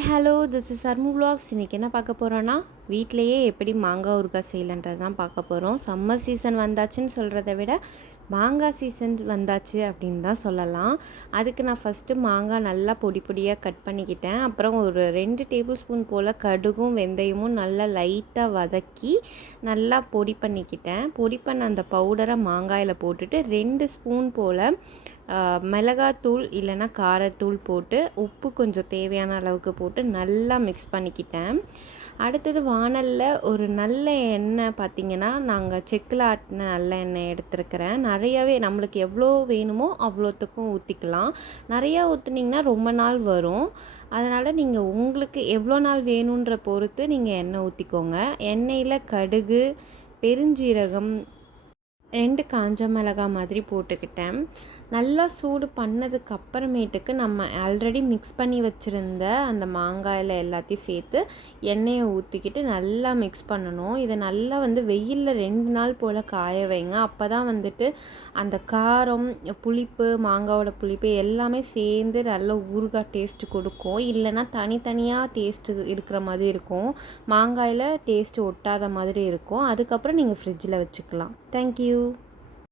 Hi hello this is Sharmu vlogs. இன்றைக்கி என்ன பார்க்க போகிறோன்னா வீட்டிலையே எப்படி மாங்காய் ஊறுகாய் செய்யலன்றது தான் பார்க்க போகிறோம் சம்மர் சீசன் வந்தாச்சுன்னு சொல்கிறத விட மாங்காய் சீசன் வந்தாச்சு அப்படின்னு தான் சொல்லலாம். அதுக்கு நான் ஃபஸ்ட்டு மாங்காய் நல்லா பொடி பொடியாக கட் பண்ணிக்கிட்டேன். அப்புறம் ஒரு ரெண்டு டேபிள் ஸ்பூன் போல் கடுகும் வெந்தயமும் நல்லா லைட்டாக வதக்கி நல்லா பொடி பண்ணிக்கிட்டேன். பொடி பண்ண அந்த பவுடரை மாங்காயில் போட்டுட்டு ரெண்டு ஸ்பூன் போல் மிளகாத்தூள் இல்லைன்னா காரத்தூள் போட்டு உப்பு கொஞ்சம் தேவையான அளவுக்கு போட்டு நல்லா மிக்ஸ் பண்ணிக்கிட்டேன். அடுத்தது வானலில் ஒரு நல்ல எண்ணெய் பார்த்திங்கன்னா நாங்கள் செக்கில் ஆட்டின நல்ல எண்ணெய் எடுத்துருக்கிறேன். நிறையாவே நம்மளுக்கு எவ்வளோ வேணுமோ அவ்வளோத்துக்கும் ஊற்றிக்கலாம் நிறையா ஊற்றுனீங்கன்னா ரொம்ப நாள் வரும். அதனால் நீங்கள் உங்களுக்கு எவ்வளோ நாள் வேணுன்ற பொறுத்து நீங்கள் எண்ணெய் ஊற்றிக்கோங்க எண்ணெயில் கடுகு பெருஞ்சீரகம் ரெண்டு காஞ்ச மிளகா மாதிரி போட்டுக்கிட்டேன். நல்லா சூடு பண்ணதுக்கு அப்புறமேட்டுக்கு நம்ம ஆல்ரெடி மிக்ஸ் பண்ணி வச்சுருந்த அந்த மாங்காயில் எல்லாத்தையும் சேர்த்து எண்ணெயை ஊற்றிக்கிட்டு நல்லா மிக்ஸ் பண்ணணும். இதை நல்லா வந்து வெயிலில் ரெண்டு நாள் போல் காய வைங்க. அப்போ தான் வந்துட்டு அந்த காரம் புளிப்பு மாங்காவோட புளிப்பு எல்லாமே சேர்ந்து நல்ல ஊறுகாய் டேஸ்ட்டு கொடுக்கும். இல்லைன்னா தனித்தனியாக டேஸ்ட்டு இருக்கிற மாதிரி இருக்கும். மாங்காயில் டேஸ்ட்டு ஒட்டாத மாதிரி இருக்கும். அதுக்கப்புறம் நீங்கள் ஃப்ரிட்ஜில் வச்சுக்கலாம். தேங்க்யூ